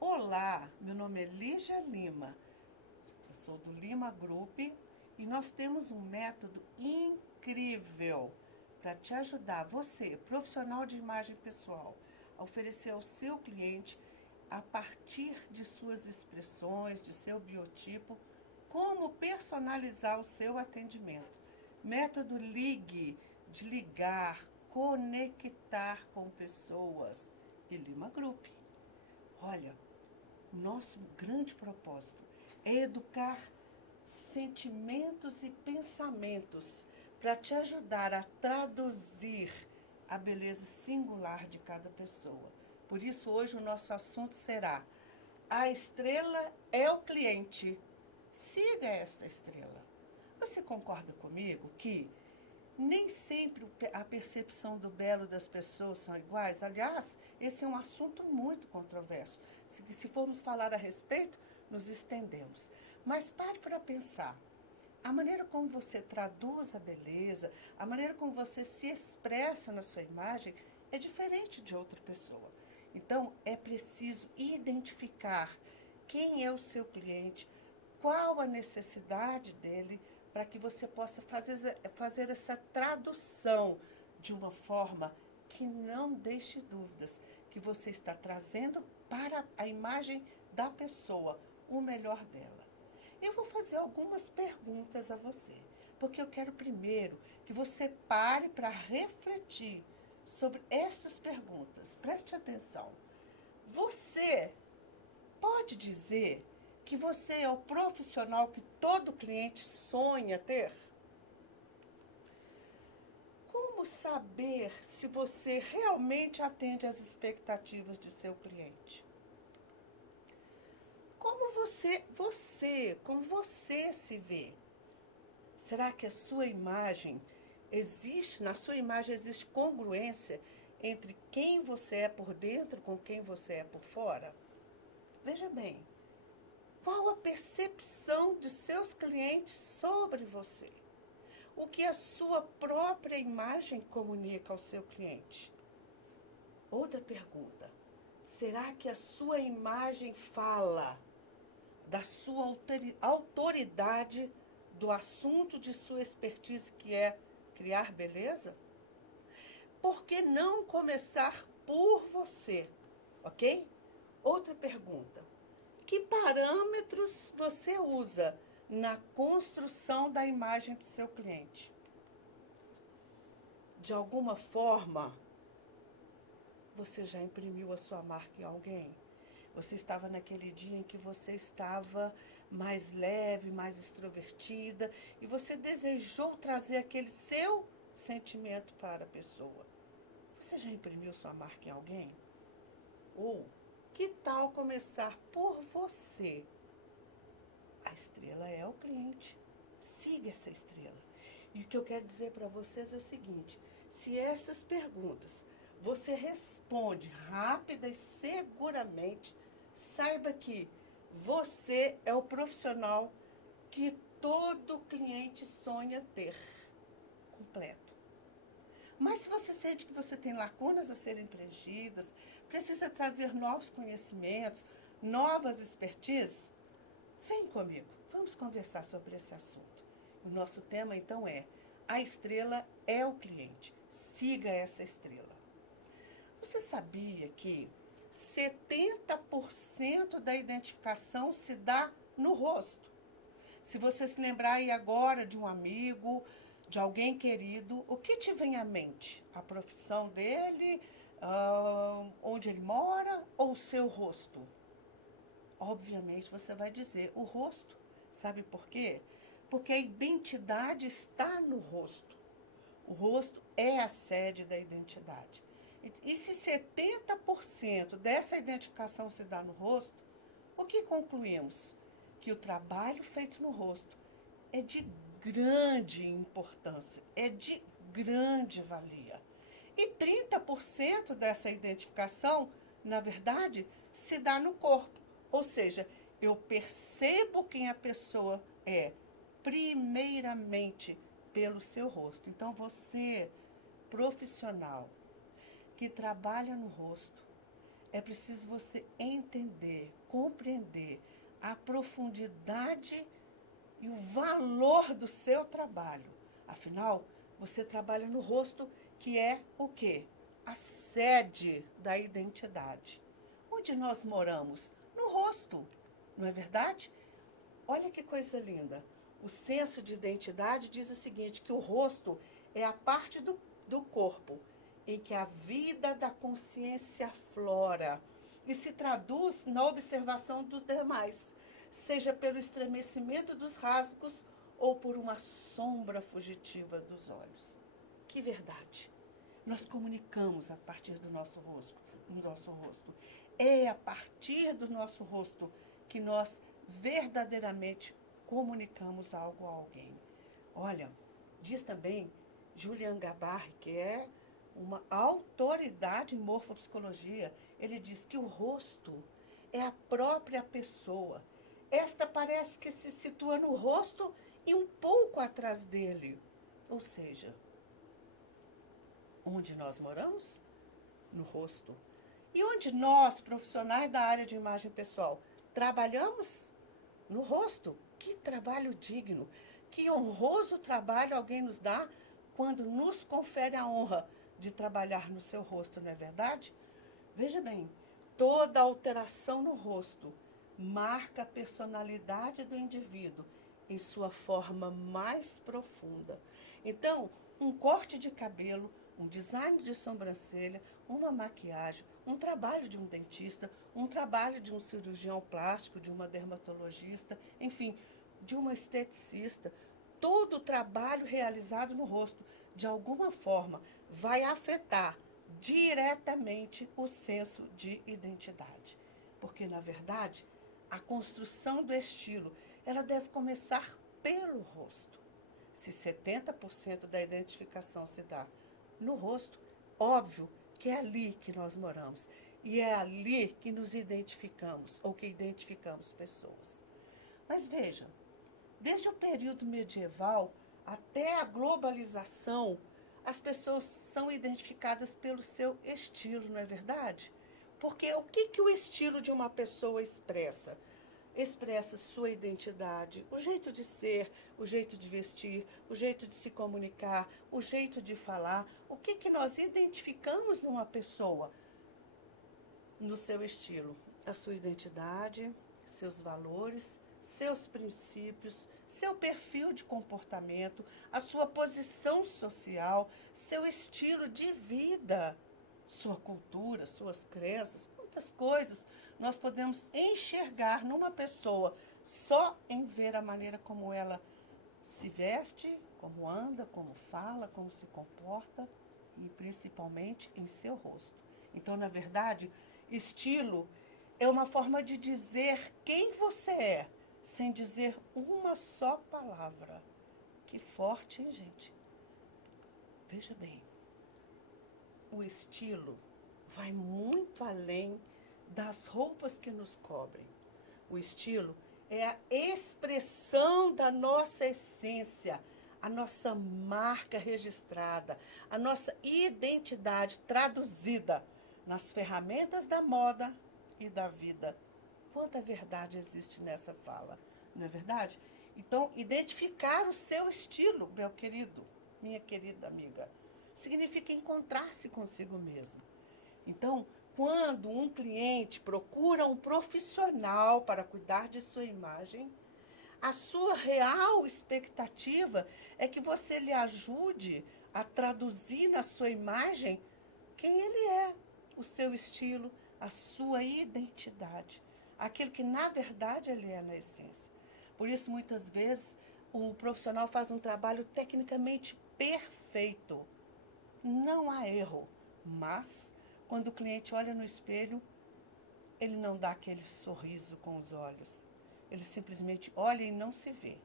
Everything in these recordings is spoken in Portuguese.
Olá, meu nome é Lígia Lima, eu sou do Lima Group e nós temos um método incrível para te ajudar, você, profissional de imagem pessoal, a oferecer ao seu cliente, a partir de suas expressões, de seu biotipo, como personalizar o seu atendimento. Método Ligue, de ligar, conectar com pessoas e Lima Group. Olha, nosso grande propósito é educar sentimentos e pensamentos para te ajudar a traduzir a beleza singular de cada pessoa. Por isso, hoje o nosso assunto será: a estrela é o cliente. Siga esta estrela. Você concorda comigo que nem sempre a percepção do belo das pessoas são iguais? Aliás, esse é um assunto muito controverso. Se formos falar a respeito, nos estendemos. Mas pare para pensar. A maneira como você traduz a beleza, a maneira como você se expressa na sua imagem é diferente de outra pessoa. Então, é preciso identificar quem é o seu cliente, qual a necessidade dele, para que você possa fazer essa tradução de uma forma que não deixe dúvidas, que você está trazendo para a imagem da pessoa o melhor dela. Eu vou fazer algumas perguntas a você, porque eu quero primeiro que você pare para refletir sobre estas perguntas. Preste atenção. Você pode dizer que você é o profissional que todo cliente sonha ter? Como saber se você realmente atende às expectativas de seu cliente? Como você se vê? Será que a sua imagem na sua imagem existe congruência entre quem você é por dentro com quem você é por fora? Veja bem, qual a percepção de seus clientes sobre você? O que a sua própria imagem comunica ao seu cliente? Outra pergunta: será que a sua imagem fala da sua autoridade do assunto de sua expertise, que é criar beleza? Por que não começar por você? Ok? Outra pergunta: que parâmetros você usa na construção da imagem do seu cliente? De alguma forma, você já imprimiu a sua marca em alguém? Você estava naquele dia em que você estava mais leve, mais extrovertida, e você desejou trazer aquele seu sentimento para a pessoa. Você já imprimiu sua marca em alguém? Ou que tal começar por você? A estrela é o cliente. Siga essa estrela. E o que eu quero dizer para vocês é o seguinte: se essas perguntas você responde rápida e seguramente, saiba que você é o profissional que todo cliente sonha ter completo. Mas se você sente que você tem lacunas a serem preenchidas, precisa trazer novos conhecimentos, novas expertises, vem comigo, vamos conversar sobre esse assunto. O nosso tema então é: a estrela é o cliente. Siga essa estrela. Você sabia que 70% da identificação se dá no rosto? Se você se lembrar aí agora de um amigo, de alguém querido, o que te vem à mente? A profissão dele, onde ele mora ou o seu rosto? Obviamente você vai dizer o rosto. Sabe por quê? Porque a identidade está no rosto. O rosto é a sede da identidade. E se 70% dessa identificação se dá no rosto, o que concluímos? Que o trabalho feito no rosto é de grande importância, é de grande valia. E 30% dessa identificação, na verdade, se dá no corpo. Ou seja, eu percebo quem a pessoa é, primeiramente pelo seu rosto. Então, você, profissional, que trabalha no rosto, É preciso você entender, compreender a profundidade e o valor do seu trabalho. Afinal, você trabalha no rosto, que é o quê? A sede da identidade. Onde nós moramos? No rosto, não é verdade? Olha que coisa linda. O senso de identidade diz o seguinte, que o rosto é a parte do corpo em que a vida da consciência aflora e se traduz na observação dos demais, seja pelo estremecimento dos rasgos ou por uma sombra fugitiva dos olhos. Que verdade! Nós comunicamos a partir do nosso rosto. É a partir do nosso rosto que nós verdadeiramente comunicamos algo a alguém. Olha, diz também Julian Gabarre, que é uma autoridade em morfopsicologia, ele diz que o rosto é a própria pessoa. Esta parece que se situa no rosto e um pouco atrás dele. Ou seja, onde nós moramos? No rosto. E onde nós, profissionais da área de imagem pessoal, trabalhamos? No rosto. Que trabalho digno, que honroso trabalho alguém nos dá quando nos confere a honra de trabalhar no seu rosto, não é verdade? Veja bem, toda alteração no rosto marca a personalidade do indivíduo em sua forma mais profunda. Então, um corte de cabelo, um design de sobrancelha, uma maquiagem, um trabalho de um dentista, um trabalho de um cirurgião plástico, de uma dermatologista, enfim, de uma esteticista, todo o trabalho realizado no rosto, de alguma forma, vai afetar diretamente o senso de identidade. Porque, na verdade, a construção do estilo, ela deve começar pelo rosto. Se 70% da identificação se dá no rosto, óbvio que é ali que nós moramos. E é ali que nos identificamos, ou que identificamos pessoas. Mas veja, desde o período medieval até a globalização, as pessoas são identificadas pelo seu estilo, não é verdade? Porque o que o estilo de uma pessoa expressa? Expressa sua identidade, o jeito de ser, o jeito de vestir, o jeito de se comunicar, o jeito de falar. O que nós identificamos numa pessoa? No seu estilo, a sua identidade, seus valores, seus princípios, seu perfil de comportamento, a sua posição social, seu estilo de vida, sua cultura, suas crenças, muitas coisas nós podemos enxergar numa pessoa só em ver a maneira como ela se veste, como anda, como fala, como se comporta e principalmente em seu rosto. Então, na verdade, estilo é uma forma de dizer quem você é, sem dizer uma só palavra. Que forte, hein, gente? Veja bem, o estilo vai muito além das roupas que nos cobrem. O estilo é a expressão da nossa essência, a nossa marca registrada, a nossa identidade traduzida nas ferramentas da moda e da vida. Quanta verdade existe nessa fala, não é verdade? Então, identificar o seu estilo, meu querido, minha querida amiga, significa encontrar-se consigo mesmo. Então, quando um cliente procura um profissional para cuidar de sua imagem, a sua real expectativa é que você lhe ajude a traduzir na sua imagem quem ele é, o seu estilo, a sua identidade, aquilo que na verdade ele é na essência. Por isso, muitas vezes, o profissional faz um trabalho tecnicamente perfeito. Não há erro, mas quando o cliente olha no espelho, ele não dá aquele sorriso com os olhos. Ele simplesmente olha e não se vê.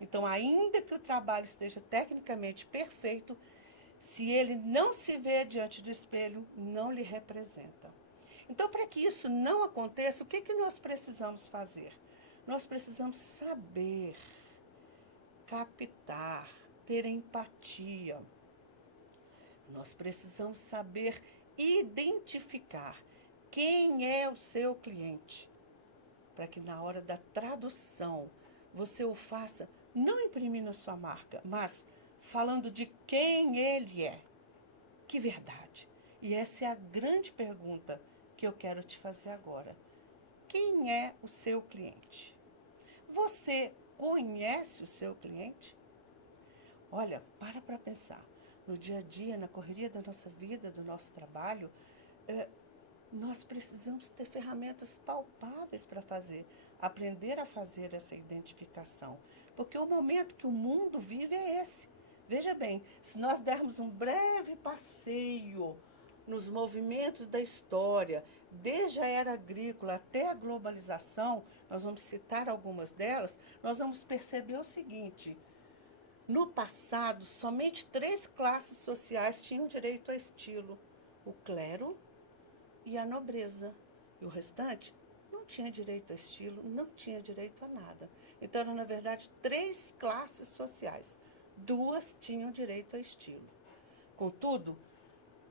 Então, ainda que o trabalho esteja tecnicamente perfeito, se ele não se vê diante do espelho, não lhe representa. Então, para que isso não aconteça, o que nós precisamos fazer? Nós precisamos saber, captar, ter empatia. Nós precisamos saber identificar quem é o seu cliente, para que na hora da tradução você o faça não imprimindo a sua marca, mas falando de quem ele é. Que verdade. E essa é a grande pergunta que eu quero te fazer agora. Quem é o seu cliente? Você conhece o seu cliente? Olha, para pensar. No dia a dia, na correria da nossa vida, do nosso trabalho, nós precisamos ter ferramentas palpáveis para aprender a fazer essa identificação. Porque o momento que o mundo vive é esse. Veja bem, se nós dermos um breve passeio nos movimentos da história, desde a era agrícola até a globalização, nós vamos citar algumas delas, nós vamos perceber o seguinte: no passado, somente 3 classes sociais tinham direito a estilo: o clero e a nobreza. E o restante não tinha direito a estilo, não tinha direito a nada. Então, eram, na verdade, 3 classes sociais. 2 tinham direito a estilo. Contudo,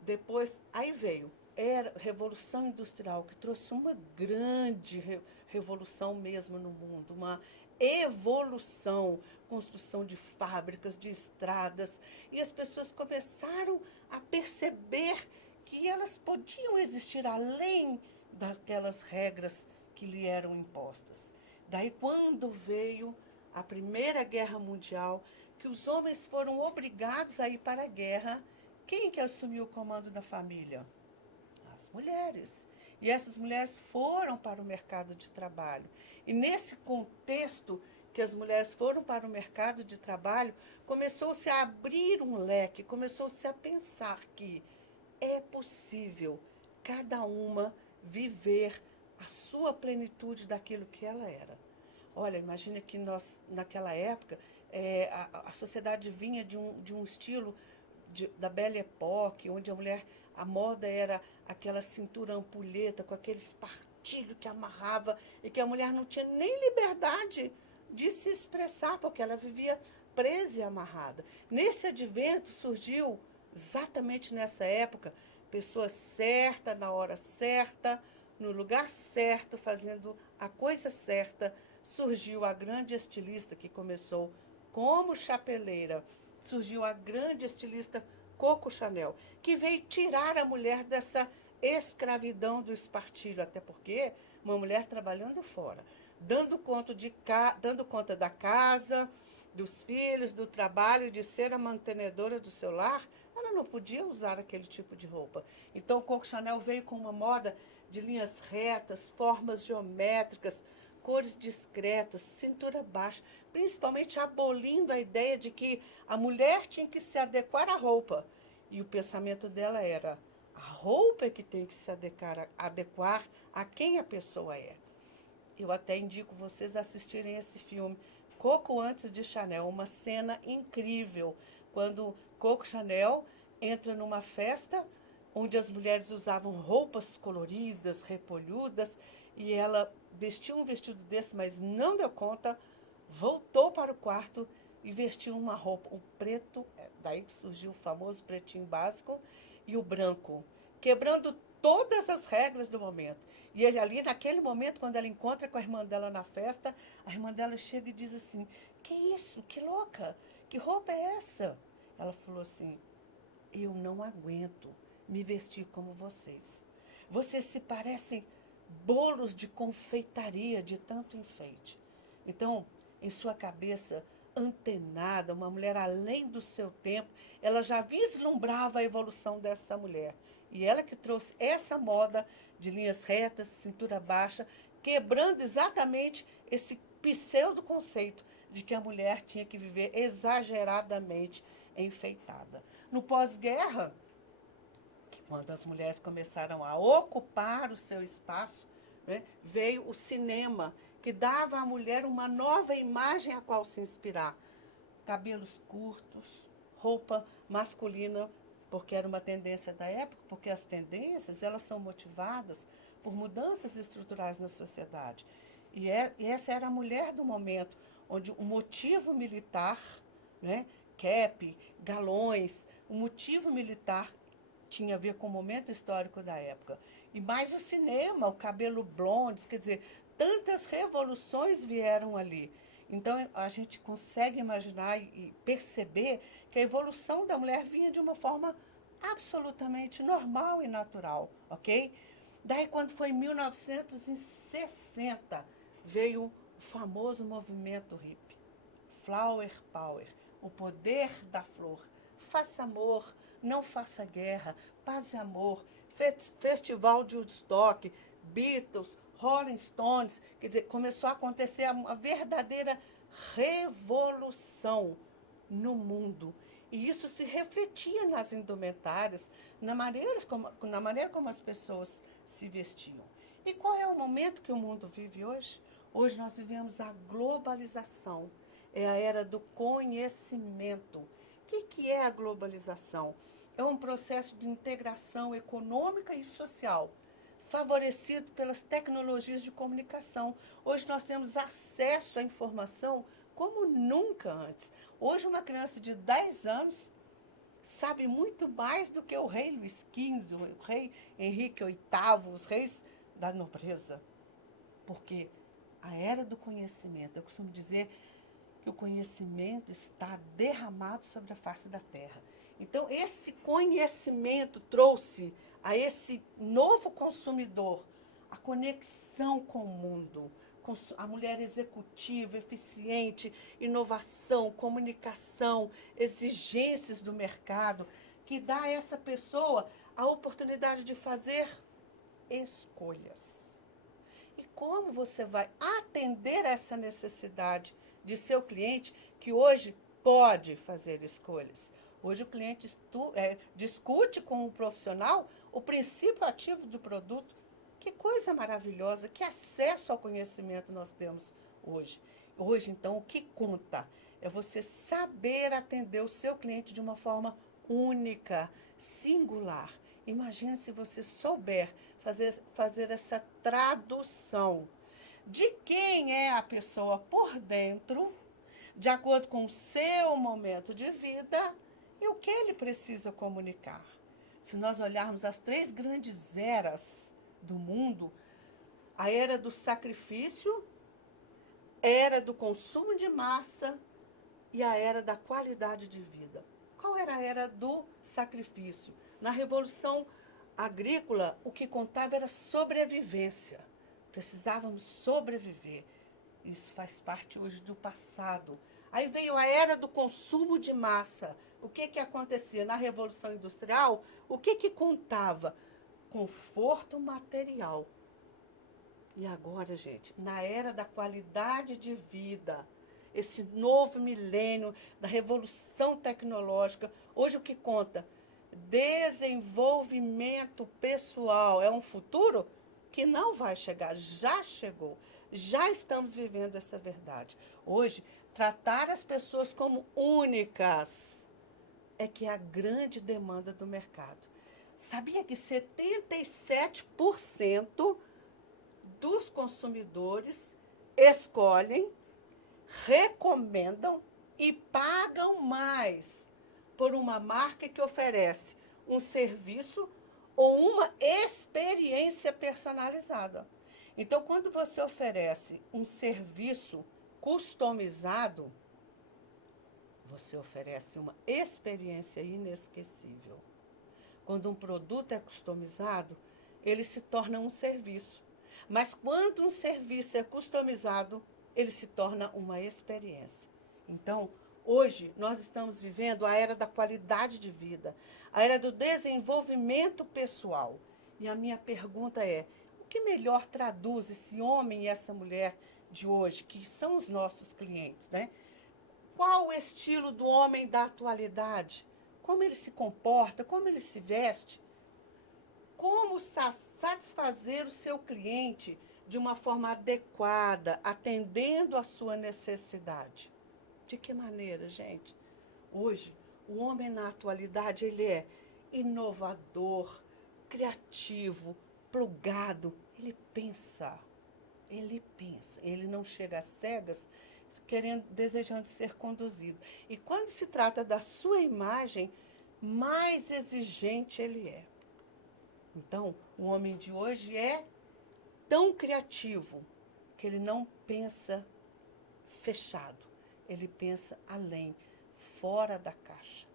depois, aí veio a Revolução Industrial, que trouxe uma grande revolução mesmo no mundo, uma evolução, construção de fábricas, de estradas, e as pessoas começaram a perceber que elas podiam existir além daquelas regras que lhe eram impostas. Daí, quando veio a Primeira Guerra Mundial, que os homens foram obrigados a ir para a guerra, quem que assumiu o comando da família? As mulheres. E essas mulheres foram para o mercado de trabalho. E nesse contexto que as mulheres foram para o mercado de trabalho, começou-se a abrir um leque, começou-se a pensar que é possível cada uma viver a sua plenitude daquilo que ela era. Olha, imagina que nós, naquela época, a sociedade vinha de um estilo da Belle Époque, onde a moda era aquela cintura ampulheta, com aquele espartilho que amarrava, e que a mulher não tinha nem liberdade de se expressar, porque ela vivia presa e amarrada. Nesse advento surgiu, exatamente nessa época, pessoa certa, na hora certa, no lugar certo, fazendo a coisa certa. Surgiu a grande estilista que começou como chapeleira. Surgiu a grande estilista Coco Chanel, que veio tirar a mulher dessa escravidão do espartilho, até porque uma mulher trabalhando fora, dando conta da casa, dos filhos, do trabalho, de ser a mantenedora do seu lar, ela não podia usar aquele tipo de roupa. Então, Coco Chanel veio com uma moda de linhas retas, formas geométricas, cores discretas, cintura baixa, principalmente abolindo a ideia de que a mulher tinha que se adequar à roupa. E o pensamento dela era: a roupa é que tem que se adequar a quem a pessoa é. Eu até indico vocês assistirem esse filme, Coco Antes de Chanel, uma cena incrível, quando Coco Chanel entra numa festa onde as mulheres usavam roupas coloridas, repolhudas, e ela vestiu um vestido desse, mas não deu conta, voltou para o quarto e vestiu uma roupa, um preto, daí que surgiu o famoso pretinho básico, e o branco, quebrando todas as regras do momento. E ali, naquele momento, quando ela encontra com a irmã dela na festa, a irmã dela chega e diz assim: que isso? Que louca? Que roupa é essa? Ela falou assim: eu não aguento me vestir como vocês. Vocês se parecem bolos de confeitaria de tanto enfeite. Então, em sua cabeça antenada, uma mulher além do seu tempo, ela já vislumbrava a evolução dessa mulher. E ela que trouxe essa moda de linhas retas, cintura baixa, quebrando exatamente esse pseudo-conceito de que a mulher tinha que viver exageradamente enfeitada. No pós-guerra, quando as mulheres começaram a ocupar o seu espaço, né, veio o cinema, que dava à mulher uma nova imagem a qual se inspirar. Cabelos curtos, roupa masculina, porque era uma tendência da época, porque as tendências elas são motivadas por mudanças estruturais na sociedade. E essa era a mulher do momento, onde o motivo militar, né, cap, galões, o motivo militar tinha a ver com o momento histórico da época. E mais o cinema, o cabelo blonde, quer dizer, tantas revoluções vieram ali. Então, a gente consegue imaginar e perceber que a evolução da mulher vinha de uma forma absolutamente normal e natural, ok? Daí, quando foi em 1960, veio o famoso movimento hippie, Flower Power, o poder da flor. Faça amor, não faça guerra, paz e amor, Festival de Woodstock, Beatles, Rolling Stones, quer dizer, começou a acontecer uma verdadeira revolução no mundo. E isso se refletia nas indumentárias, na maneira como as pessoas se vestiam. E qual é o momento que o mundo vive hoje? Hoje nós vivemos a globalização, é a era do conhecimento. O que é a globalização? É um processo de integração econômica e social, favorecido pelas tecnologias de comunicação. Hoje nós temos acesso à informação como nunca antes. Hoje uma criança de 10 anos sabe muito mais do que o rei Luís XV, o rei Henrique VIII, os reis da nobreza. Porque a era do conhecimento, eu costumo dizer que o conhecimento está derramado sobre a face da terra. Então, esse conhecimento trouxe a esse novo consumidor a conexão com o mundo, com a mulher executiva, eficiente, inovação, comunicação, exigências do mercado, que dá a essa pessoa a oportunidade de fazer escolhas. E como você vai atender essa necessidade de seu cliente, que hoje pode fazer escolhas? Hoje o cliente discute com o profissional o princípio ativo do produto. Que coisa maravilhosa, que acesso ao conhecimento nós temos hoje. Hoje, então, o que conta é você saber atender o seu cliente de uma forma única, singular. Imagine se você souber fazer essa tradução de quem é a pessoa por dentro, de acordo com o seu momento de vida e o que ele precisa comunicar. Se nós olharmos as 3 grandes eras do mundo, a era do sacrifício, a era do consumo de massa e a era da qualidade de vida. Qual era a era do sacrifício? Na Revolução Agrícola, o que contava era sobrevivência. Precisávamos sobreviver. Isso faz parte hoje do passado. Aí veio a era do consumo de massa. O que acontecia? Na Revolução Industrial, o que contava? Conforto material. E agora, gente, na era da qualidade de vida, esse novo milênio da revolução tecnológica, hoje o que conta? Desenvolvimento pessoal. É um futuro que não vai chegar, já chegou. Já estamos vivendo essa verdade. Hoje, tratar as pessoas como únicas é que é a grande demanda do mercado. Sabia que 77% dos consumidores escolhem, recomendam e pagam mais por uma marca que oferece um serviço ou uma experiência personalizada. Então, quando você oferece um serviço customizado, você oferece uma experiência inesquecível. Quando um produto é customizado, ele se torna um serviço. Mas quando um serviço é customizado, ele se torna uma experiência. Então, hoje, nós estamos vivendo a era da qualidade de vida, a era do desenvolvimento pessoal. E a minha pergunta é, o que melhor traduz esse homem e essa mulher de hoje, que são os nossos clientes, né? Qual o estilo do homem da atualidade? Como ele se comporta, como ele se veste? Como satisfazer o seu cliente de uma forma adequada, atendendo à sua necessidade? De que maneira, gente? Hoje, o homem na atualidade, ele é inovador, criativo, plugado. Ele pensa, ele não chega às cegas desejando ser conduzido. E quando se trata da sua imagem, mais exigente ele é. Então, o homem de hoje é tão criativo que ele não pensa fechado, ele pensa além, fora da caixa.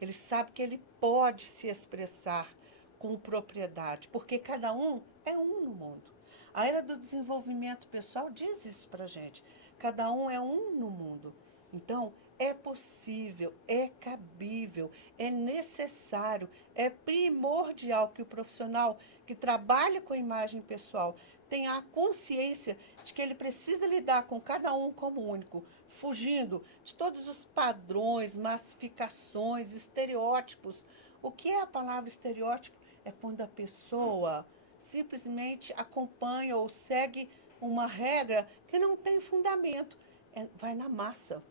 Ele sabe que ele pode se expressar com propriedade, porque cada um é um no mundo. A era do desenvolvimento pessoal diz isso pra gente. Cada um é um no mundo. Então, é possível, é cabível, é necessário, é primordial que o profissional que trabalha com imagem pessoal tenha a consciência de que ele precisa lidar com cada um como único, fugindo de todos os padrões, massificações, estereótipos. O que é a palavra estereótipo? É quando a pessoa simplesmente acompanha ou segue uma regra que não tem fundamento, vai na massa.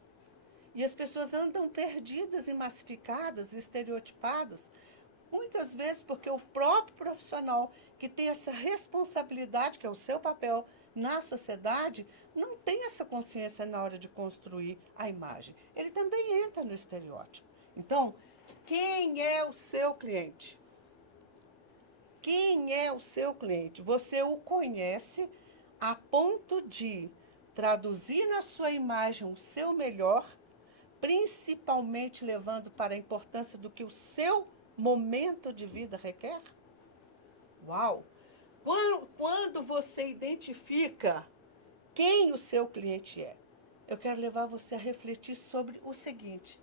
E as pessoas andam perdidas e massificadas, estereotipadas, muitas vezes porque o próprio profissional que tem essa responsabilidade, que é o seu papel na sociedade, não tem essa consciência na hora de construir a imagem. Ele também entra no estereótipo. Então, quem é o seu cliente? Quem é o seu cliente? Você o conhece a ponto de traduzir na sua imagem o seu melhor, principalmente levando para a importância do que o seu momento de vida requer? Uau! Quando você identifica quem o seu cliente é, eu quero levar você a refletir sobre o seguinte: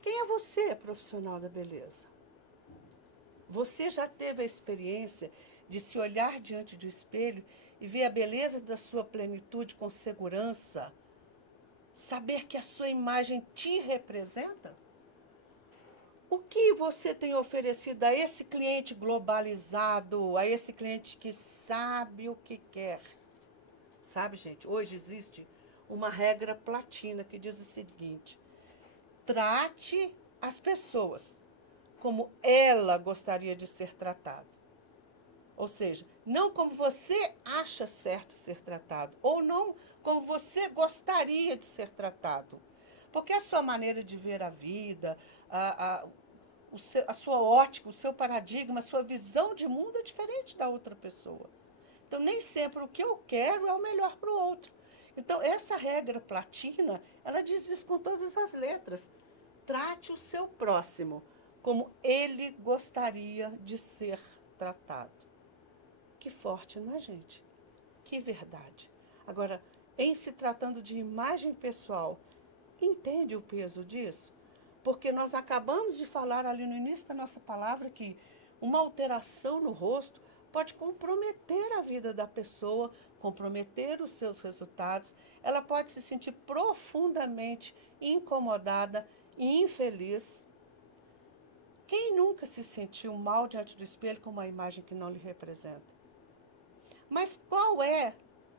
quem é você, profissional da beleza? Você já teve a experiência de se olhar diante do espelho e ver a beleza da sua plenitude com segurança? Saber que a sua imagem te representa? O que você tem oferecido a esse cliente globalizado, a esse cliente que sabe o que quer? Sabe, gente, hoje existe uma regra platina que diz o seguinte: trate as pessoas como ela gostaria de ser tratada. Ou seja, não como você acha certo ser tratado, ou não como você gostaria de ser tratado. Porque a sua maneira de ver a vida, a sua ótica, o seu paradigma, a sua visão de mundo é diferente da outra pessoa. Então, nem sempre o que eu quero é o melhor para o outro. Então, essa regra platina, ela diz isso com todas as letras. Trate o seu próximo como ele gostaria de ser tratado. Que forte, não é, gente? Que verdade. Agora, em se tratando de imagem pessoal, entende o peso disso? Porque nós acabamos de falar ali no início da nossa palavra que uma alteração no rosto pode comprometer a vida da pessoa, comprometer os seus resultados. Ela pode se sentir profundamente incomodada e infeliz. Quem nunca se sentiu mal diante do espelho com uma imagem que não lhe representa? Mas qual é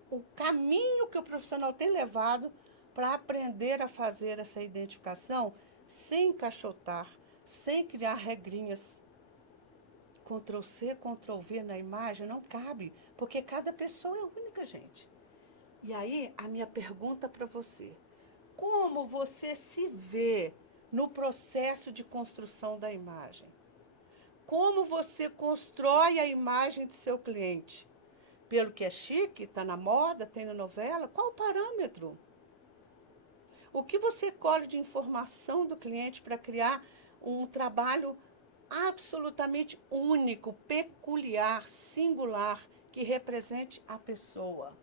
o caminho que o profissional tem levado para aprender a fazer essa identificação sem encaixotar, sem criar regrinhas? Ctrl+C, Ctrl+V na imagem não cabe, porque cada pessoa é única, gente. E aí, a minha pergunta para você: como você se vê no processo de construção da imagem? Como você constrói a imagem de seu cliente? Pelo que é chique, está na moda, tem na novela? Qual o parâmetro? O que você colhe de informação do cliente para criar um trabalho absolutamente único, peculiar, singular, que represente a pessoa?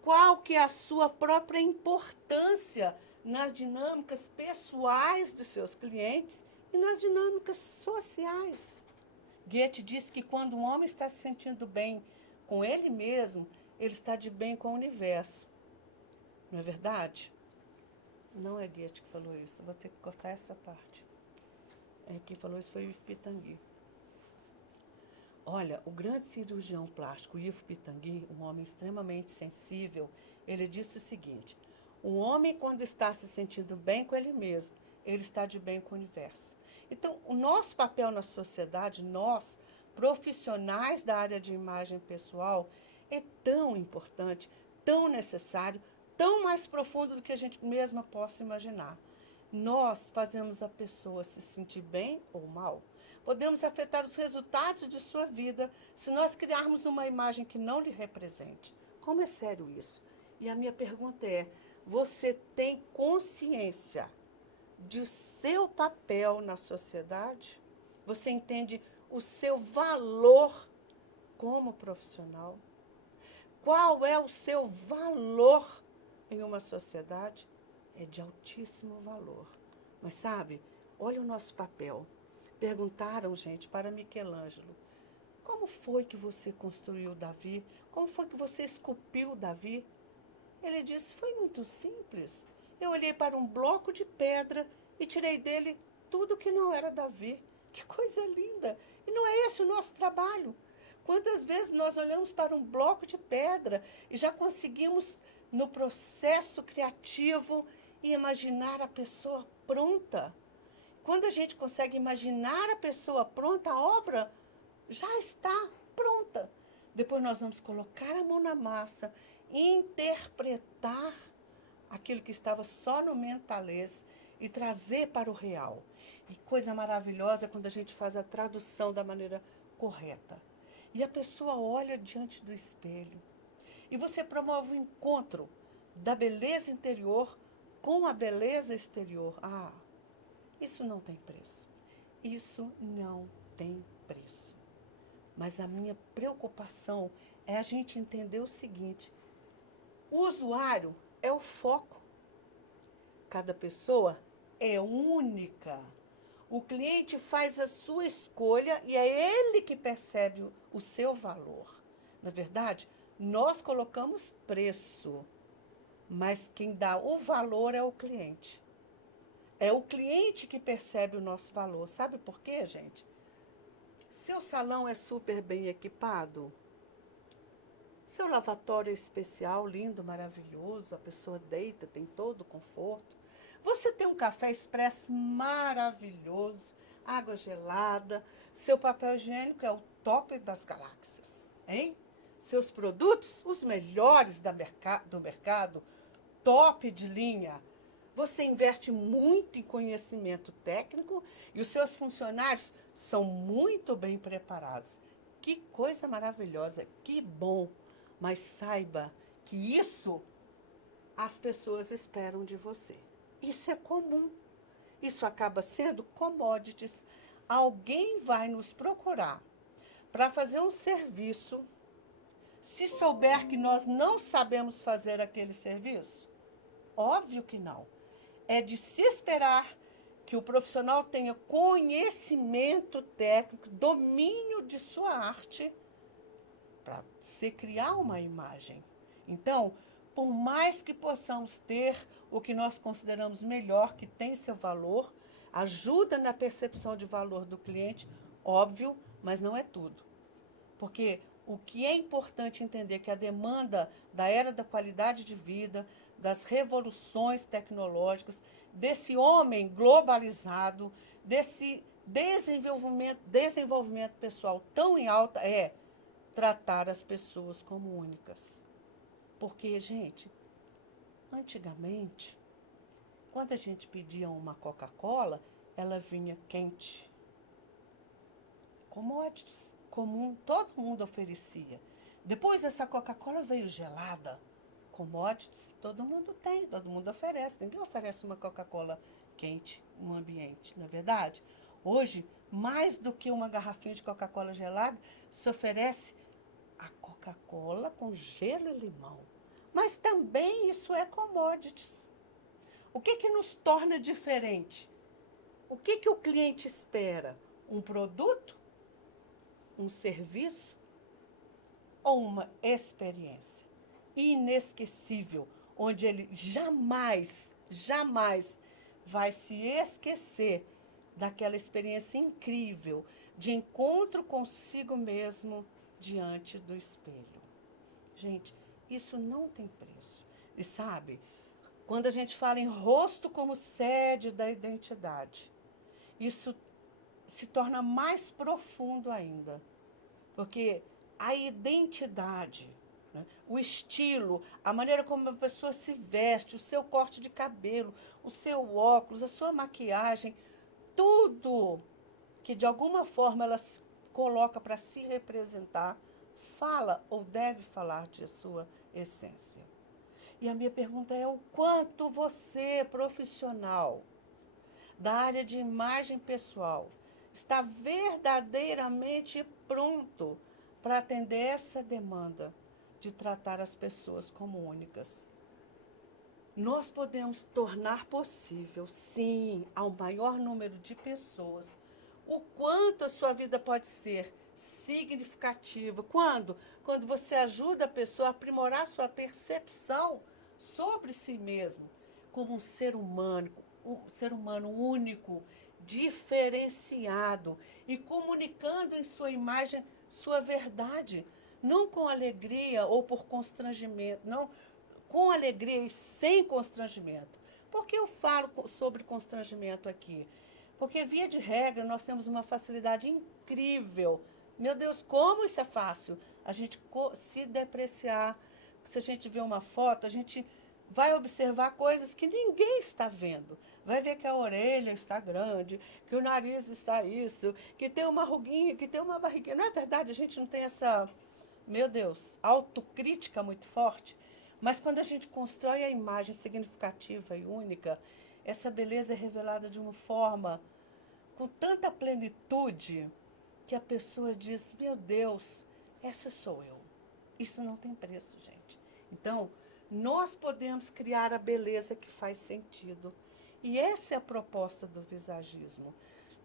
Qual que é a sua própria importância nas dinâmicas pessoais dos seus clientes e nas dinâmicas sociais? Goethe disse que quando um homem está se sentindo bem com ele mesmo, ele está de bem com o universo. Não é verdade? Não é Goethe que falou isso. Eu vou ter que cortar essa parte. Quem falou isso foi o Ivo Pitangui. Olha, o grande cirurgião plástico Ivo Pitangui, um homem extremamente sensível, ele disse o seguinte: um homem, quando está se sentindo bem com ele mesmo, ele está de bem com o universo. Então, o nosso papel na sociedade, nós, profissionais da área de imagem pessoal, é tão importante, tão necessário, tão mais profundo do que a gente mesma possa imaginar. Nós fazemos a pessoa se sentir bem ou mal. podemos afetar os resultados de sua vida se nós criarmos uma imagem que não lhe represente. Como é sério isso? E a minha pergunta é, você tem consciência de seu papel na sociedade? Você entende o seu valor como profissional? Qual é o seu valor em uma sociedade? É de altíssimo valor. Mas sabe, olha o nosso papel. Perguntaram, gente, para Michelangelo, como foi que você construiu Davi? Como foi que você esculpiu Davi? Ele disse, foi muito simples. Eu olhei para um bloco de pedra e tirei dele tudo que não era Davi. Que coisa linda! E não é esse o nosso trabalho. Quantas vezes nós olhamos para um bloco de pedra e já conseguimos, no processo criativo, imaginar a pessoa pronta? Quando a gente consegue imaginar a pessoa pronta, a obra já está pronta. Depois nós vamos colocar a mão na massa, interpretar aquilo que estava só no mentalês e trazer para o real. E coisa maravilhosa é quando a gente faz a tradução da maneira correta. E a pessoa olha diante do espelho. E você promove o encontro da beleza interior com a beleza exterior. Ah, isso não tem preço. Isso não tem preço. Mas a minha preocupação é a gente entender o seguinte: o usuário é o foco. Cada pessoa é única. O cliente faz a sua escolha e é ele que percebe o seu valor. Na verdade, nós colocamos preço, mas quem dá o valor é o cliente. É o cliente que percebe o nosso valor. Sabe por quê, gente? Seu salão é super bem equipado. Seu lavatório é especial, lindo, maravilhoso. A pessoa deita, tem todo o conforto. Você tem um café expresso maravilhoso, água gelada. Seu papel higiênico é o top das galáxias, hein? Seus produtos, os melhores do mercado, top de linha. Você investe muito em conhecimento técnico e os seus funcionários são muito bem preparados. Que coisa maravilhosa, que bom. Mas saiba que isso as pessoas esperam de você. Isso é comum. Isso acaba sendo commodities. Alguém vai nos procurar para fazer um serviço. Se souber que nós não sabemos fazer aquele serviço, óbvio que não. É de se esperar que o profissional tenha conhecimento técnico, domínio de sua arte, para se criar uma imagem. Então, por mais que possamos ter o que nós consideramos melhor, que tem seu valor, ajuda na percepção de valor do cliente, óbvio, mas não é tudo. Porque o que é importante entender é que a demanda da era da qualidade de vida, das revoluções tecnológicas, desse homem globalizado, desse desenvolvimento pessoal tão em alta, é tratar as pessoas como únicas. Porque, gente, antigamente, quando a gente pedia uma Coca-Cola, ela vinha quente. Commodities comum, todo mundo oferecia. Depois essa Coca-Cola veio gelada. Commodities, todo mundo tem, todo mundo oferece. Ninguém oferece uma Coca-Cola quente no ambiente, não é verdade? Hoje, mais do que uma garrafinha de Coca-Cola gelada, se oferece a Coca-Cola com gelo e limão. Mas também isso é commodities. O que nos torna diferente? O que o cliente espera? Um produto? Um serviço? Ou uma experiência inesquecível, onde ele jamais vai se esquecer daquela experiência incrível de encontro consigo mesmo diante do espelho. Gente, isso não tem preço. E sabe, quando a gente fala em rosto como sede da identidade, isso se torna mais profundo ainda. Porque a identidade, né, o estilo, a maneira como a pessoa se veste, o seu corte de cabelo, o seu óculos, a sua maquiagem, tudo que de alguma forma ela se coloca para se representar, fala ou deve falar de sua essência. E a minha pergunta é: o quanto você, profissional da área de imagem pessoal, está verdadeiramente pronto para atender essa demanda de tratar as pessoas como únicas? Nós podemos tornar possível, sim, ao maior número de pessoas, o quanto a sua vida pode ser significativa. Quando? Quando você ajuda a pessoa a aprimorar sua percepção sobre si mesmo, como um ser humano único, diferenciado e comunicando em sua imagem sua verdade, não com alegria ou por constrangimento, não, com alegria e sem constrangimento. Por que eu falo sobre constrangimento aqui? Porque, via de regra, nós temos uma facilidade incrível. Meu Deus, como isso é fácil? A gente se depreciar. Se a gente vê uma foto, a gente vai observar coisas que ninguém está vendo. Vai ver que a orelha está grande, que o nariz está isso, que tem uma ruguinha, que tem uma barriguinha. Não é verdade? A gente não tem essa, meu Deus, autocrítica muito forte. Mas quando a gente constrói a imagem significativa e única, essa beleza é revelada de uma forma com tanta plenitude que a pessoa diz: meu Deus, essa sou eu. Isso não tem preço, gente. Então, nós podemos criar a beleza que faz sentido. E essa é a proposta do visagismo.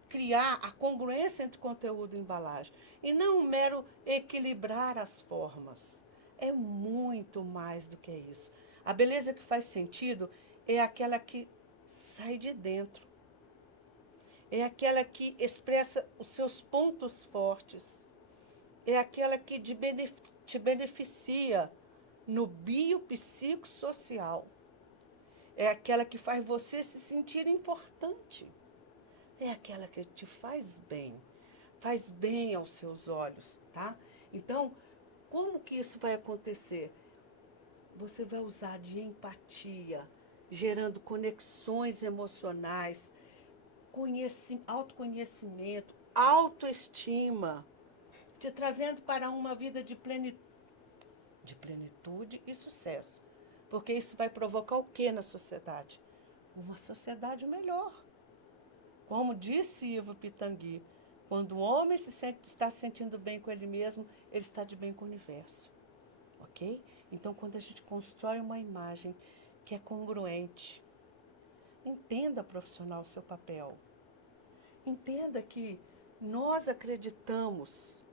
Criar a congruência entre conteúdo e embalagem. E não um mero equilibrar as formas. É muito mais do que isso. A beleza que faz sentido é aquela que sai de dentro. É aquela que expressa os seus pontos fortes. É aquela que te beneficia no biopsicossocial. É aquela que faz você se sentir importante. É aquela que te faz bem aos seus olhos, tá? Então, como que isso vai acontecer? Você vai usar de empatia, gerando conexões emocionais, autoconhecimento, autoestima, te trazendo para uma vida de plenitude e sucesso. Porque isso vai provocar o que na sociedade? Uma sociedade melhor. Como disse Ivo Pitangui, quando o homem está se sentindo bem com ele mesmo, ele está de bem com o universo. Ok? Então, quando a gente constrói uma imagem que é congruente, entenda, profissional, o seu papel. Entenda que nós acreditamos,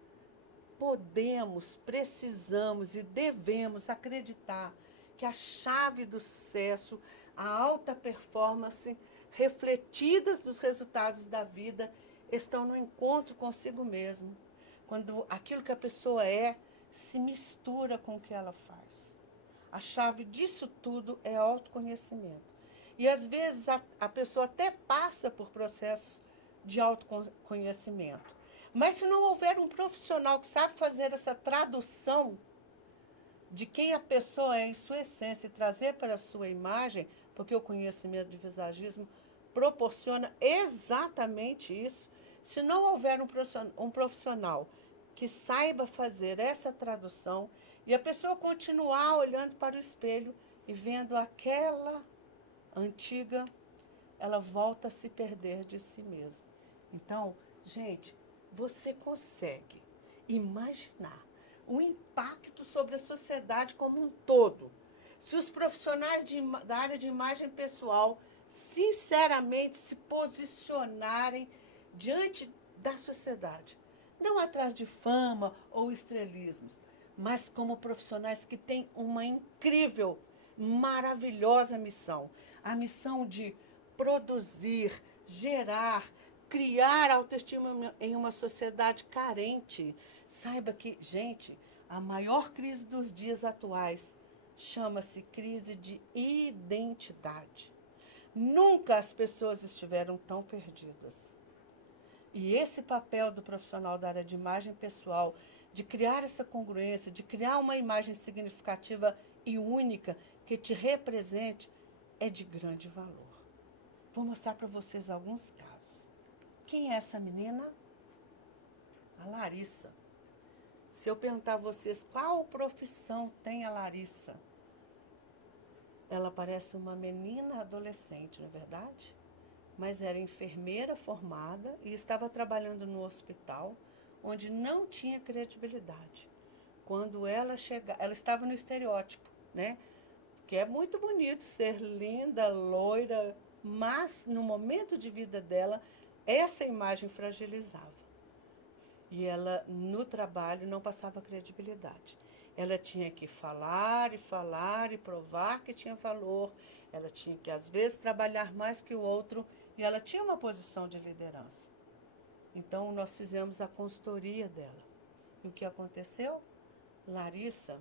podemos, precisamos e devemos acreditar que a chave do sucesso, a alta performance, refletidas nos resultados da vida, estão no encontro consigo mesmo. Quando aquilo que a pessoa é se mistura com o que ela faz. A chave disso tudo é autoconhecimento. E às vezes a pessoa até passa por processos de autoconhecimento. Mas se não houver um profissional que sabe fazer essa tradução de quem a pessoa é em sua essência e trazer para a sua imagem, porque o conhecimento de visagismo proporciona exatamente isso. Se não houver um profissional que saiba fazer essa tradução e a pessoa continuar olhando para o espelho e vendo aquela antiga, ela volta a se perder de si mesma. Então, gente, você consegue imaginar o impacto sobre a sociedade como um todo se os profissionais da área de imagem pessoal sinceramente se posicionarem diante da sociedade, não atrás de fama ou estrelismos, mas como profissionais que têm uma incrível, maravilhosa missão, a missão de produzir, gerar, criar autoestima em uma sociedade carente. Saiba que, gente, a maior crise dos dias atuais chama-se crise de identidade. Nunca as pessoas estiveram tão perdidas. E esse papel do profissional da área de imagem pessoal, de criar essa congruência, de criar uma imagem significativa e única que te represente, é de grande valor. Vou mostrar para vocês alguns casos. Quem é essa menina? A Larissa. Se eu perguntar a vocês qual profissão tem a Larissa, ela parece uma menina adolescente, não é verdade? Mas era enfermeira formada e estava trabalhando no hospital onde não tinha credibilidade. Quando ela chegava, ela estava no estereótipo, né? Que é muito bonito ser linda, loira, mas no momento de vida dela, essa imagem fragilizava. E ela, no trabalho, não passava credibilidade. Ela tinha que falar e provar que tinha valor. Ela tinha que, às vezes, trabalhar mais que o outro. E ela tinha uma posição de liderança. Então, nós fizemos a consultoria dela. E o que aconteceu? Larissa,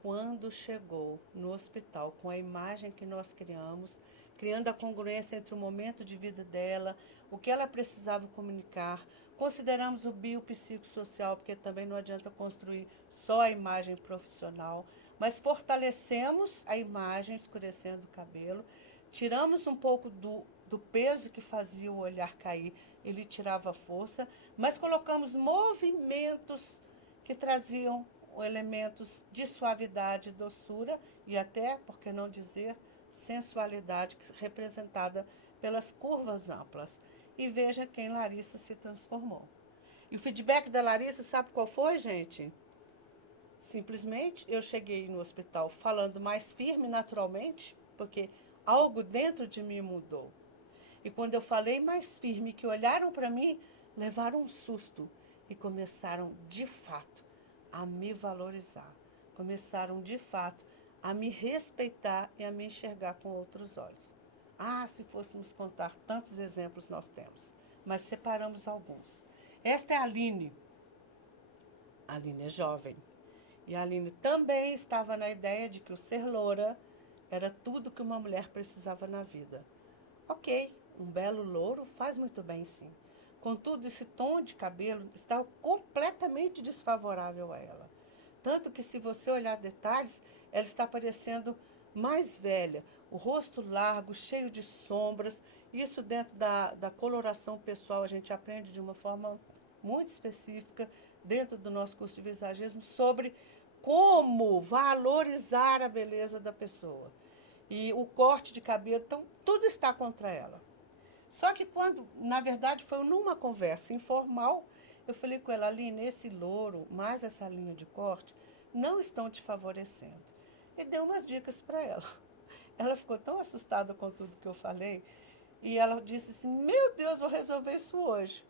quando chegou no hospital com a imagem que nós criamos, criando a congruência entre o momento de vida dela, o que ela precisava comunicar, consideramos o biopsicossocial, porque também não adianta construir só a imagem profissional, mas fortalecemos a imagem, escurecendo o cabelo, tiramos um pouco do peso que fazia o olhar cair, ele tirava força, mas colocamos movimentos que traziam elementos de suavidade, doçura e até, por que não dizer, sensualidade representada pelas curvas amplas. E veja quem Larissa se transformou. E o feedback da Larissa, sabe qual foi, gente? Simplesmente eu cheguei no hospital falando mais firme naturalmente, porque algo dentro de mim mudou. E quando eu falei mais firme, que olharam para mim, levaram um susto e começaram, de fato, a me valorizar. Começaram, de fato, a me respeitar e a me enxergar com outros olhos. Ah, se fôssemos contar tantos exemplos nós temos, mas separamos alguns. Esta é a Aline. A Aline é jovem. E a Aline também estava na ideia de que o ser loura era tudo que uma mulher precisava na vida. Ok, um belo louro faz muito bem, sim. Contudo, esse tom de cabelo está completamente desfavorável a ela. Tanto que, se você olhar detalhes, ela está parecendo mais velha. O rosto largo, cheio de sombras. Isso dentro da coloração pessoal a gente aprende de uma forma muito específica dentro do nosso curso de visagismo sobre como valorizar a beleza da pessoa. E o corte de cabelo, então tudo está contra ela. Só que quando, na verdade, foi numa conversa informal, eu falei com ela, Aline, esse louro, mais essa linha de corte, não estão te favorecendo. E dei umas dicas para ela. Ela ficou tão assustada com tudo que eu falei, e ela disse assim, meu Deus, vou resolver isso hoje.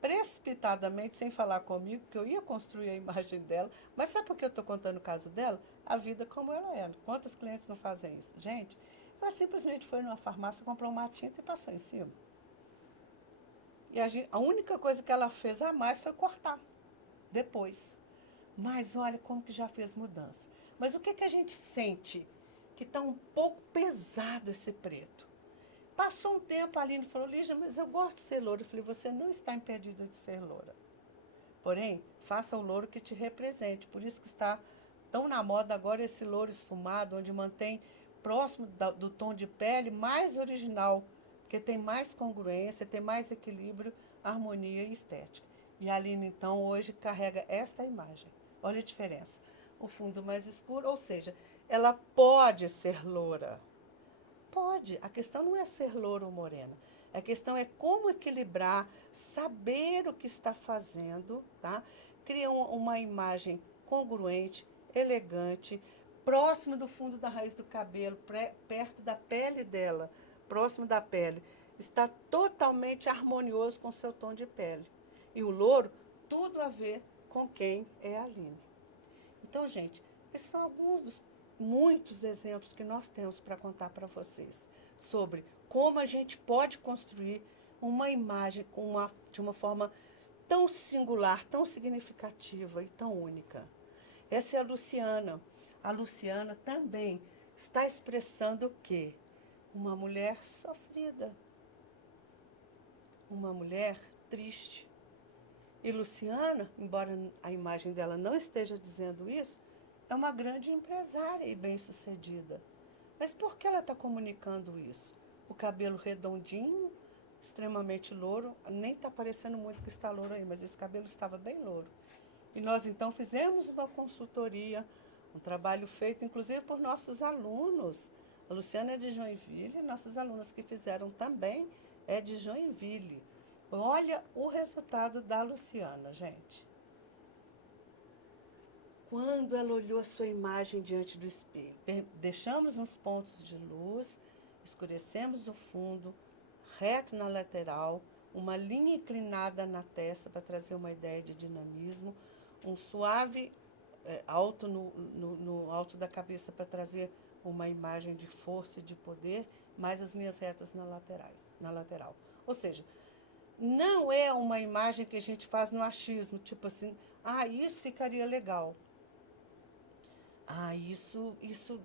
Precipitadamente, sem falar comigo, que eu ia construir a imagem dela, mas sabe por que eu estou contando o caso dela? A vida como ela é. Quantos clientes não fazem isso? Gente, ela simplesmente foi numa farmácia, comprou uma tinta e passou em cima. E a única coisa que ela fez a mais foi cortar. Depois. Mas olha como que já fez mudança. Mas o que, que a gente sente? Que está um pouco pesado esse preto. Passou um tempo, a Aline falou, Lígia, mas eu gosto de ser loura. Eu falei, você não está impedida de ser loura. Porém, faça o louro que te represente. Por isso que está tão na moda agora esse louro esfumado, onde mantém próximo do tom de pele mais original, porque tem mais congruência, tem mais equilíbrio, harmonia e estética. E a Aline, então, hoje carrega esta imagem. Olha a diferença. O fundo mais escuro, ou seja, ela pode ser loura. Pode. A questão não é ser loura ou morena. A questão é como equilibrar, saber o que está fazendo, tá? Cria uma imagem congruente, elegante, próximo do fundo da raiz do cabelo, perto da pele dela, próximo da pele. Está totalmente harmonioso com o seu tom de pele. E o louro, tudo a ver com quem é a Aline. Então, gente, esses são alguns dos muitos exemplos que nós temos para contar para vocês sobre como a gente pode construir uma imagem de uma forma tão singular, tão significativa e tão única. Essa é a Luciana. A Luciana também está expressando o quê? Uma mulher sofrida, uma mulher triste. E Luciana, embora a imagem dela não esteja dizendo isso, é uma grande empresária e bem-sucedida. Mas por que ela está comunicando isso? O cabelo redondinho, extremamente louro, nem está parecendo muito que está louro aí, mas esse cabelo estava bem louro. E nós então fizemos uma consultoria, um trabalho feito inclusive por nossos alunos. A Luciana é de Joinville, nossas alunas que fizeram também é de Joinville. Olha o resultado da Luciana, gente. Quando ela olhou a sua imagem diante do espelho, deixamos uns pontos de luz, escurecemos o fundo, reto na lateral, uma linha inclinada na testa para trazer uma ideia de dinamismo, um suave alto no alto da cabeça para trazer uma imagem de força e de poder, mais as linhas retas na lateral. Ou seja, não é uma imagem que a gente faz no achismo, tipo assim, isso ficaria legal. Isso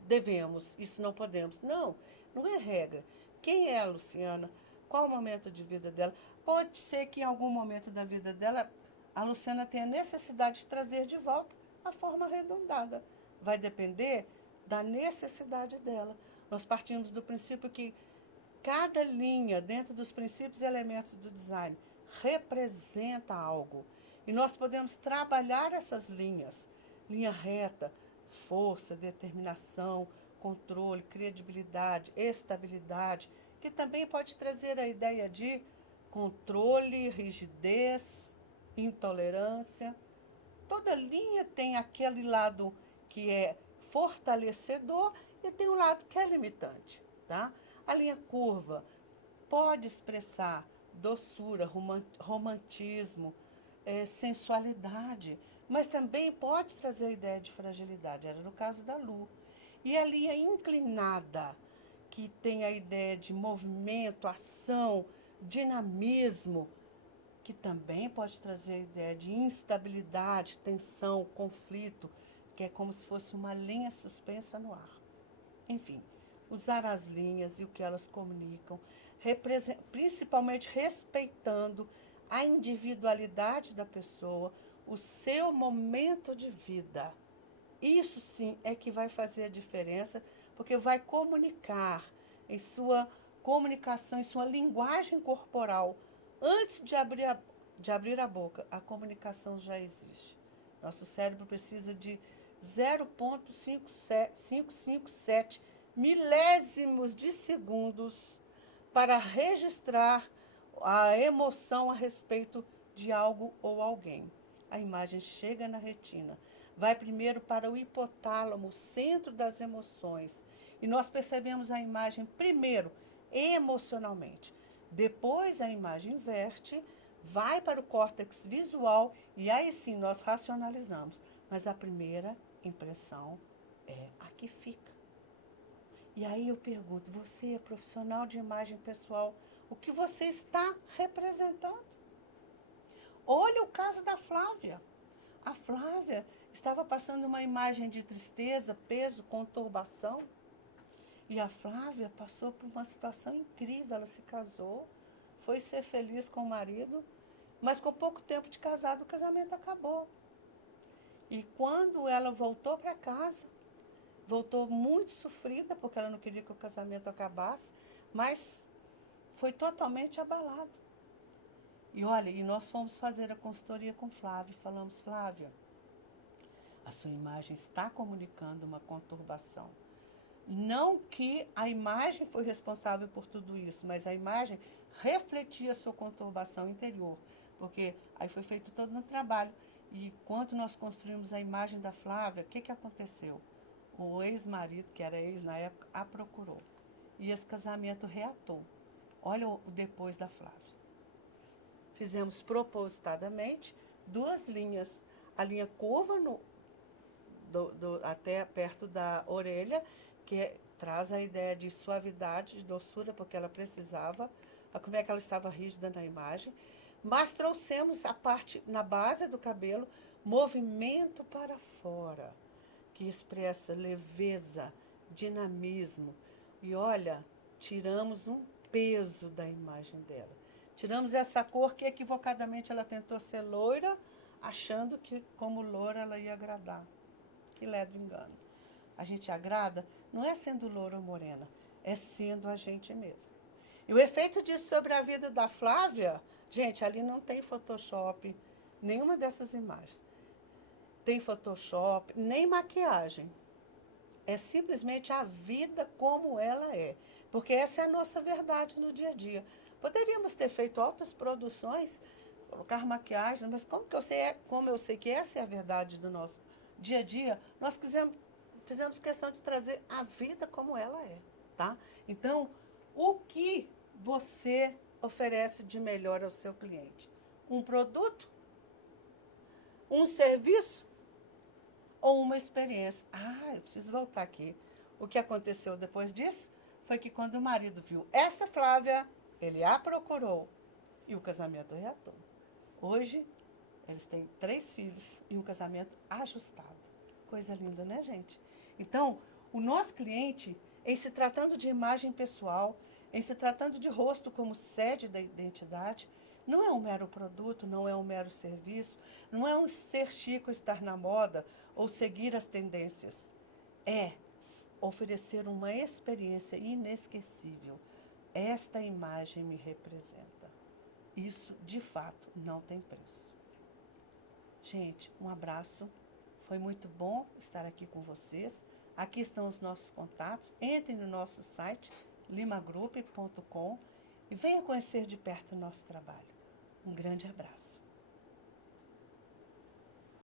devemos, isso não podemos. Não, não é regra. Quem é a Luciana? Qual o momento de vida dela? Pode ser que em algum momento da vida dela, a Luciana tenha necessidade de trazer de volta a forma arredondada. Vai depender da necessidade dela. Nós partimos do princípio que cada linha, dentro dos princípios e elementos do design, representa algo. E nós podemos trabalhar essas linhas. Linha reta, força, determinação, controle, credibilidade, estabilidade, que também pode trazer a ideia de controle, rigidez, intolerância. Toda linha tem aquele lado que é fortalecedor e tem um lado que é limitante, tá? A linha curva pode expressar doçura, romantismo, sensualidade, mas também pode trazer a ideia de fragilidade. Era no caso da Lu. E a linha inclinada, que tem a ideia de movimento, ação, dinamismo, que também pode trazer a ideia de instabilidade, tensão, conflito, que é como se fosse uma linha suspensa no ar. Enfim, usar as linhas e o que elas comunicam, principalmente respeitando a individualidade da pessoa, o seu momento de vida. Isso sim é que vai fazer a diferença, porque vai comunicar em sua comunicação, em sua linguagem corporal. Antes de abrir a boca, a comunicação já existe. Nosso cérebro precisa de 0,557 milésimos de segundos para registrar a emoção a respeito de algo ou alguém. A imagem chega na retina, vai primeiro para o hipotálamo, centro das emoções, e nós percebemos a imagem primeiro emocionalmente. Depois a imagem inverte, vai para o córtex visual e aí sim nós racionalizamos. Mas a primeira impressão é a que fica. E aí eu pergunto, você é profissional de imagem pessoal, o que você está representando? Olha o caso da Flávia. A Flávia estava passando uma imagem de tristeza, peso, conturbação. E a Flávia passou por uma situação incrível. Ela se casou, foi ser feliz com o marido, mas com pouco tempo de casado, o casamento acabou. E quando ela voltou para casa, voltou muito sofrida, porque ela não queria que o casamento acabasse, mas foi totalmente abalada. E olha, e nós fomos fazer a consultoria com Flávia, e falamos, Flávia, a sua imagem está comunicando uma conturbação. Não que a imagem foi responsável por tudo isso, mas a imagem refletia a sua conturbação interior, porque aí foi feito todo um trabalho. E quando nós construímos a imagem da Flávia, o que aconteceu? O ex-marido, que era ex na época, a procurou. E esse casamento reatou. Olha o depois da Flávia. Fizemos propositadamente 2 linhas. A linha curva até perto da orelha, que traz a ideia de suavidade, de doçura, porque ela precisava, como é que ela estava rígida na imagem. Mas trouxemos a parte, na base do cabelo, movimento para fora, que expressa leveza, dinamismo. E olha, tiramos um peso da imagem dela. Tiramos essa cor que equivocadamente ela tentou ser loira, achando que como loira ela ia agradar. Que leve engano. A gente agrada não é sendo loura ou morena, é sendo a gente mesmo. E o efeito disso sobre a vida da Flávia, gente, ali não tem Photoshop, nenhuma dessas imagens. Tem Photoshop, nem maquiagem. É simplesmente a vida como ela é. Porque essa é a nossa verdade no dia a dia. Poderíamos ter feito altas produções, colocar maquiagens, mas como eu sei que essa é a verdade do nosso dia a dia, nós fizemos questão de trazer a vida como ela é, tá? Então, o que você oferece de melhor ao seu cliente? Um produto? Um serviço? Ou uma experiência? Ah, eu preciso voltar aqui. O que aconteceu depois disso foi que quando o marido viu essa Flávia, ele a procurou e o casamento reatou. Hoje, eles têm 3 filhos e um casamento ajustado. Coisa linda, né, gente? Então, o nosso cliente, em se tratando de imagem pessoal, em se tratando de rosto como sede da identidade, não é um mero produto, não é um mero serviço, não é um ser chique ou estar na moda ou seguir as tendências. É oferecer uma experiência inesquecível. Esta imagem me representa. Isso, de fato, não tem preço. Gente, um abraço. Foi muito bom estar aqui com vocês. Aqui estão os nossos contatos. Entrem no nosso site, limagroup.com, e venha conhecer de perto o nosso trabalho. Um grande abraço.